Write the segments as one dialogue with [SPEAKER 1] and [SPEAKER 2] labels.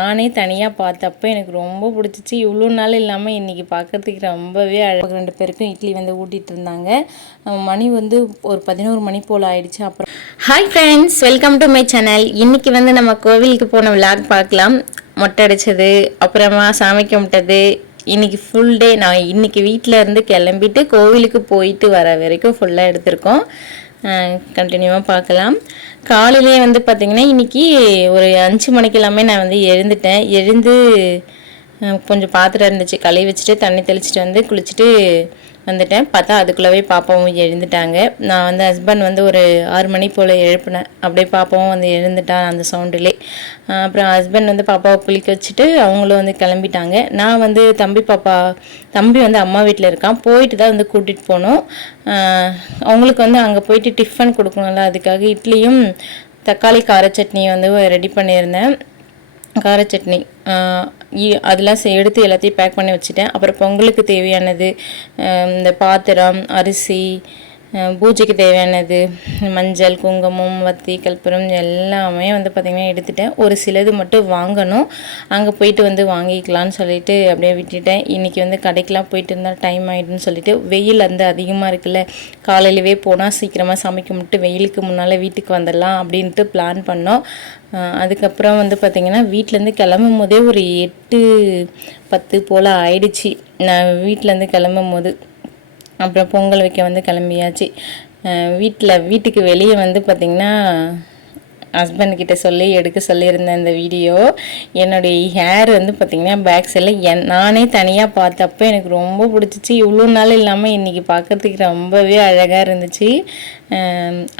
[SPEAKER 1] நானே தனியாக பார்த்தப்ப எனக்கு ரொம்ப பிடிச்சிச்சு. இவ்வளோ நாள் இல்லாமல் இன்றைக்கி பார்க்கறதுக்கு ரொம்பவே அழகாக ரெண்டு பேருக்கும் இட்லி வந்து ஊட்டிகிட்டு இருந்தாங்க. மணி வந்து ஒரு பதினோரு மணி போல் ஆயிடுச்சு. அப்புறம்
[SPEAKER 2] hi friends welcome to my channel இன்றைக்கி வந்து நம்ம கோவிலுக்கு போன விளாக் பார்க்கலாம். மொட்டை அடித்தது அப்புறமா சாமி கும்பிட்டது. இன்னைக்கு ஃபுல் டே நான் இன்னைக்கு வீட்டில் இருந்து கிளம்பிட்டு கோவிலுக்கு போயிட்டு வர வரைக்கும் ஃபுல்லாக எடுத்திருக்கோம். கண்டினியூவாக பார்க்கலாம். காலையிலேயே வந்து பார்த்திங்கன்னா இன்னைக்கு ஒரு அஞ்சு மணிக்கு எல்லாமே நான் வந்து எழுந்துட்டேன். எழுந்து கொஞ்சம் பாத்திரம் இருந்துச்சு. கழுவி வச்சுட்டு தண்ணி தெளிச்சுட்டு வந்து குளிச்சுட்டு வந்துட்டேன். பார்த்தா அதுக்குள்ளவே பாப்பாவும் எழுந்துட்டாங்க. நான் வந்து ஹஸ்பண்ட் வந்து ஒரு ஆறு மணி போல் எழுப்பினேன். அப்படியே பாப்பாவும் வந்து எழுந்துட்டான் அந்த சவுண்டிலே அப்புறம் ஹஸ்பண்ட் வந்து பாப்பாவை குளிக்க வச்சுட்டு அவங்களும் வந்து கிளம்பிட்டாங்க. நான் வந்து தம்பி பாப்பா தம்பி வந்து அம்மா வீட்டில் இருக்கான். போயிட்டு தான் வந்து கூட்டிகிட்டு போனோம். அவங்களுக்கு வந்து அங்கே போயிட்டு டிஃபன் கொடுக்கணும்ல அதுக்காக இட்லியும் தக்காளி கார சட்னி வந்து ரெடி பண்ணியிருந்தேன். கார சட்னி அதெல்லாம் எடுத்து எல்லாத்தையும் பேக் பண்ணி வச்சுட்டேன். அப்புறம் பொங்கலுக்கு தேவையானது இந்த பாத்திரம் அரிசி பூஜைக்கு தேவையானது மஞ்சள் குங்குமம் வத்தி கற்பூரம் எல்லாமே வந்து பார்த்திங்கன்னா எடுத்துட்டேன். ஒரு சிலது மட்டும் வாங்கணும். அங்கே போயிட்டு வந்து வாங்கிக்கலாம்னு சொல்லிட்டு அப்படியே விட்டுட்டேன். இன்றைக்கி வந்து கடைக்கெலாம் போயிட்டு இருந்தால் டைம் ஆகிடுன்னு சொல்லிட்டு வெயில் வந்து அதிகமாக இருக்குல்ல காலையிலவே போனால் சீக்கிரமாக சமைக்க முட்டு வெயிலுக்கு முன்னால் வீட்டுக்கு வந்துடலாம் அப்படின்ட்டு பிளான் பண்ணோம். அதுக்கப்புறம் வந்து பார்த்திங்கன்னா வீட்டிலேருந்து கிளம்பும் போதே ஒரு எட்டு பத்து போல் ஆயிடுச்சு. நான் வீட்டிலேருந்து கிளம்பும் போது அப்புறம் பொங்கல் வைக்க வந்து கிளம்பியாச்சு. வீட்டில் வீட்டுக்கு வெளியே வந்து பார்த்திங்கன்னா ஹஸ்பண்ட்கிட்ட சொல்லி எடுக்க சொல்லியிருந்தேன் இந்த வீடியோ என்னுடைய ஹேர் வந்து பார்த்திங்கன்னா பேக் சைடில் என் நானே தனியாக பார்த்தப்ப எனக்கு ரொம்ப பிடிச்சிச்சு. இவ்வளோ நாள் இல்லாமல் இன்றைக்கி பார்க்கறதுக்கு ரொம்பவே அழகாக இருந்துச்சு.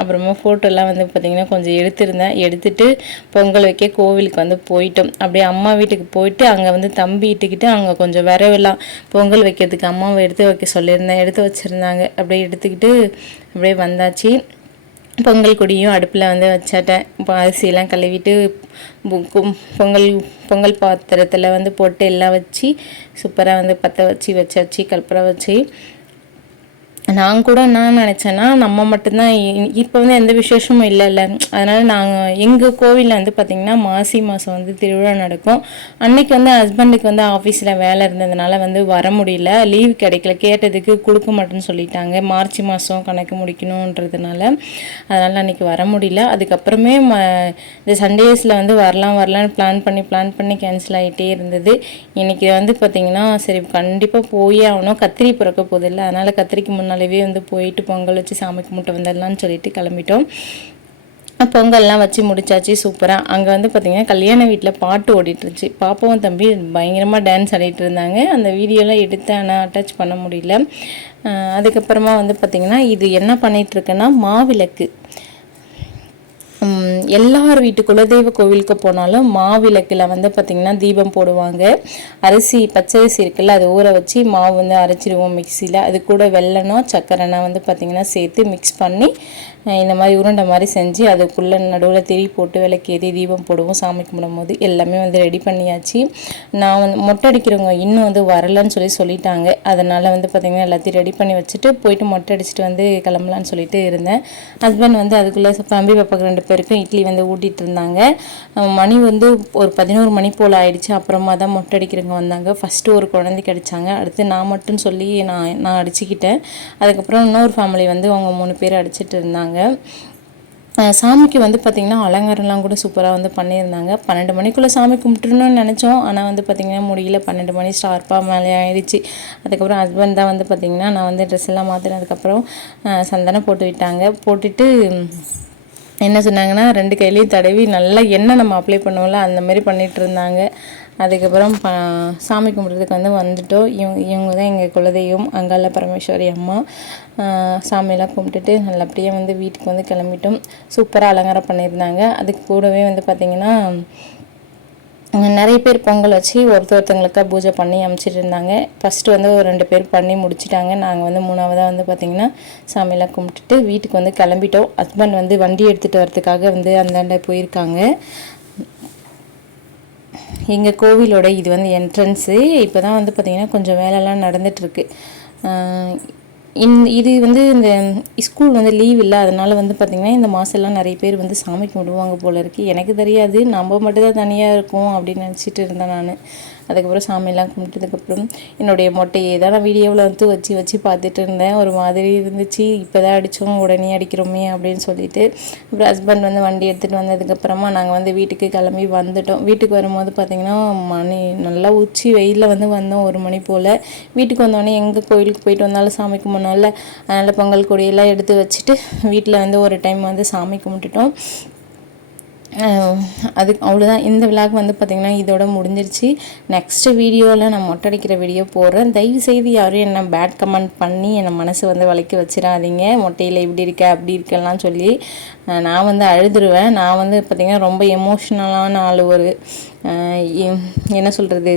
[SPEAKER 2] அப்புறமா ஃபோட்டோலாம் வந்து பார்த்திங்கன்னா கொஞ்சம் எடுத்திருந்தேன். எடுத்துட்டு பொங்கல் வைக்க கோவிலுக்கு வந்து போயிட்டோம். அப்படியே அம்மா வீட்டுக்கு போயிட்டு அங்கே வந்து தம்பி இட்டுக்கிட்டு அங்கே கொஞ்சம் விரவெல்லாம் பொங்கல் வைக்கிறதுக்கு அம்மாவை எடுத்து வைக்க சொல்லியிருந்தேன். எடுத்து வச்சுருந்தாங்க. அப்படியே எடுத்துக்கிட்டு அப்படியே வந்தாச்சு. பொங்கல் கொடியும் அடுப்பில் வந்து வச்சாட்டேன் இப்போ அரிசியெல்லாம் கழுவிட்டு பொங்கல் பொங்கல் பாத்திரத்தில் வந்து போட்டு எல்லாம் வச்சு சூப்பராக வந்து பற்ற வச்சு வச்சாச்சு கற்பூரம் வச்சு நான் கூட என்ன நினச்சேன்னா நம்ம மட்டும்தான் இ- இப்போ வந்து எந்த விசேஷமும் இல்லைல்ல. அதனால் நாங்கள் எங்கள் கோவிலில் வந்து பார்த்திங்கன்னா மாசி மாதம் வந்து திருவிழா நடக்கும். அன்னைக்கு வந்து ஹஸ்பண்டுக்கு வந்து ஆஃபீஸில் வேலை இருந்ததுனால வந்து வர முடியல. லீவ் கிடைக்கல. கேட்டதுக்கு கொடுக்க மாட்டேன்னு சொல்லிட்டாங்க. மார்ச் மாதம் கணக்கு முடிக்கணுன்றதுனால அதனால் அன்னைக்கு வர முடியல. அதுக்கப்புறமே ம இந்த சண்டேஸில் வந்து வரலாம் வரலாம்னு பிளான் பண்ணி பிளான் பண்ணி கேன்சல் ஆகிட்டே இருந்தது. இன்றைக்கி வந்து பார்த்திங்கன்னா சரி கண்டிப்பாக போயே ஆகணும். கத்திரி பிறக்க போதில்லை அதனால் கத்திரிக்கு முன்னாலேயே வந்து போயிட்டு பொங்கல் வச்சு சாமி கும்பிட்டு வந்துடலான்னு சொல்லிட்டு கிளம்பிட்டோம். பொங்கல்லாம் வச்சு முடிச்சாச்சு சூப்பராக அங்கே வந்து பார்த்திங்கன்னா கல்யாண வீட்டில் பாட்டு ஓடிட்டுருச்சு இருந்துச்சு பாப்பாவும் தம்பி பயங்கரமாக டான்ஸ் ஆடிட்டு இருந்தாங்க. அந்த வீடியோலாம் எடுத்து ஆனால் அட்டாச் பண்ண முடியல. அதுக்கப்புறமா வந்து பார்த்திங்கன்னா இது என்ன பண்ணிகிட்ருக்கேன்னா மாவிளக்கு. எல்லார் வீட்டு குலதெய்வ கோவிலுக்கு போனாலும் மாவிளக்கில் வந்து பார்த்திங்கன்னா தீபம் போடுவாங்க. அரிசி பச்சரிசி இருக்குல்ல அதை ஊற வச்சு மாவு வந்து அரைச்சிடுவோம் மிக்சியில் அது கூட வெள்ளனோ சக்கரைனா வந்து பார்த்திங்கன்னா சேர்த்து மிக்ஸ் பண்ணி இந்த மாதிரி உருண்டை மாதிரி செஞ்சு அதுக்குள்ளே நடுவில் திரி போட்டு விளக்கேறி தீபம் போடுவோம் சாமி கும்பிடும்போது. எல்லாமே வந்து ரெடி பண்ணியாச்சு. நான் வந்து மொட்டை அடிக்கிறவங்க இன்னும் வந்து வரலன்னு சொல்லி சொல்லிட்டாங்க. அதனால் வந்து பார்த்திங்கன்னா எல்லாத்தையும் ரெடி பண்ணி வச்சுட்டு போயிட்டு மொட்டை அடிச்சுட்டு வந்து கிளம்பலான்னு சொல்லிட்டு இருந்தேன். ஹஸ்பண்ட் வந்து அதுக்குள்ளே தம்பி பாப்பாக்கு ரெண்டு பேருக்கும் இட்லி வந்து ஊட்டிகிட்டு இருந்தாங்க. மணி வந்து ஒரு பதினோரு மணி போல் ஆயிடுச்சு. அப்புறமா தான் மொட்டை அடிக்கிறவங்க வந்தாங்க. ஃபஸ்ட்டு ஒரு குழந்தைக்கு அடித்தாங்க அடுத்து நான் மட்டும் சொல்லி நான் நான் அடிச்சுக்கிட்டேன். அதுக்கப்புறம் இன்னொரு ஃபேமிலி வந்து அவங்க மூணு பேர் அடிச்சிட்டு இருந்தாங்க. அஹ் சாமிக்கு வந்து பார்த்திங்கன்னா அலங்காரம்லாம் கூட சூப்பராக வந்து பண்ணியிருந்தாங்க. பன்னெண்டு மணிக்குள்ளே சாமி கும்பிட்டுருணும்னு நினச்சோம். ஆனால் வந்து பார்த்திங்கன்னா முடியல. பன்னெண்டு மணி ஷார்ப்பாக மேலே ஆயிடுச்சு. அதுக்கப்புறம் ஹஸ்பண்ட் தான் வந்து பார்த்திங்கன்னா நான் வந்து ட்ரெஸ் எல்லாம் மாற்றினதுக்கப்புறம் சந்தனம் போட்டு விட்டாங்க. போட்டுட்டு என்ன சொன்னாங்கன்னா ரெண்டு கையிலையும் தடவி நல்லா எண்ணெய் நம்ம அப்ளை பண்ணுவோம்ல அந்த மாதிரி பண்ணிட்டு இருந்தாங்க. அதுக்கப்புறம் ப சாமி கும்பிட்றதுக்கு வந்து வந்துட்டோம். இவங்க இவங்க தான் எங்கள் குலதெய்வம் அங்கால பரமேஸ்வரி அம்மா. சாமியெல்லாம் கும்பிட்டுட்டு நல்லபடியாக வந்து வீட்டுக்கு வந்து கிளம்பிட்டோம். சூப்பராக அலங்காரம் பண்ணியிருந்தாங்க. அதுக்கு கூடவே வந்து பார்த்திங்கன்னா நிறைய பேர் பொங்கல் வச்சு ஒருத்தர் ஒருத்தவங்களுக்காக பூஜை பண்ணி அமைச்சிட்டு இருந்தாங்க. ஃபஸ்ட்டு வந்து ஒரு ரெண்டு பேர் பண்ணி முடிச்சிட்டாங்க. நாங்கள் வந்து மூணாவதாக வந்து பார்த்திங்கன்னா சாமியெல்லாம் கும்பிட்டுட்டு வீட்டுக்கு வந்து கிளம்பிட்டோம். ஹஸ்பண்ட் வந்து வண்டி எடுத்துகிட்டு வரதுக்காக வந்து அந்தாண்ட போயிருக்காங்க. எங்கள் கோவிலோட இது வந்து என்ட்ரன்ஸு இப்போ தான் வந்து பார்த்திங்கன்னா கொஞ்சம் வேலைலாம் நடந்துகிட்ருக்கு
[SPEAKER 1] இந் இது வந்து இந்த ஸ்கூல் வந்து லீவ் இல்லை அதனால் வந்து பார்த்திங்கன்னா இந்த மாதம்லாம் நிறைய பேர் வந்து சாமி கும்பிடுவாங்க போல இருக்குது எனக்கு தெரியாது. நம்ம மட்டும்தான் தனியாக இருக்கும் அப்படின்னு நினச்சிட்டு இருந்தேன் நான். அதுக்கப்புறம் சாமியெல்லாம் கும்பிட்டதுக்கப்புறம் என்னுடைய மொட்டையை தான் நான் வீடியோவில் வந்து வச்சு வச்சு பார்த்துட்டு இருந்தேன். ஒரு மாதிரி இருந்துச்சு. இப்போ தான் அடித்தோம் உடனே அடிக்கிறோமே அப்படின்னு சொல்லிட்டு அப்புறம் ஹஸ்பண்ட் வந்து வண்டி எடுத்துகிட்டு வந்ததுக்கப்புறமா நாங்கள் வந்து வீட்டுக்கு கிளம்பி வந்துட்டோம். வீட்டுக்கு வரும்போது பார்த்திங்கன்னா மணி நல்லா உச்சி வெயிலில் வந்து வந்தோம் ஒரு மணி போல். வீட்டுக்கு வந்தோடனே எங்கே கோயிலுக்கு போயிட்டு வந்தாலும் சாமி நல்ல அதனால் பொங்கல் கொடியெல்லாம் எடுத்து வச்சுட்டு வீட்டில் வந்து ஒரு டைம் வந்து சாமி கும்பிட்டுட்டோம். அது அவ்வளோதான் இந்த விளாக் வந்து பார்த்திங்கன்னா இதோட முடிஞ்சிருச்சு. நெக்ஸ்ட்டு வீடியோவில் நான் மொட்டை அடிக்கிற வீடியோ போடுறேன். தயவு செய்து யாரும் என்ன பேட் கமெண்ட் பண்ணி என்னை மனசு வந்து வளைக்க வச்சிடாதீங்க மொட்டையில் இப்படி இருக்க அப்படி இருக்கெல்லாம் சொல்லி நான் வந்து அழுதுருவேன். நான் வந்து பார்த்திங்கன்னா ரொம்ப எமோஷ்னலான ஆள் ஒரு என்ன சொல்கிறது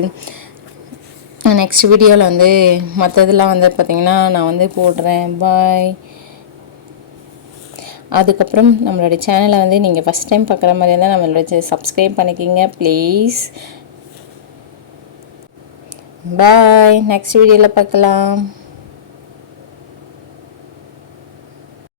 [SPEAKER 1] நெக்ஸ்ட் வீடியோவில் வந்து மற்றதெல்லாம் வந்து பார்த்திங்கன்னா நான் வந்து போடுறேன். பாய் அதுக்கப்புறம் நம்மளோட சேனலை வந்து நீங்கள் ஃபஸ்ட் டைம் பார்க்குற மாதிரி இருந்தால் நம்மளோட சப்ஸ்கிரைப் பண்ணிக்கிங்க ப்ளீஸ் பாய் நெக்ஸ்ட் வீடியோவில் பார்க்கலாம்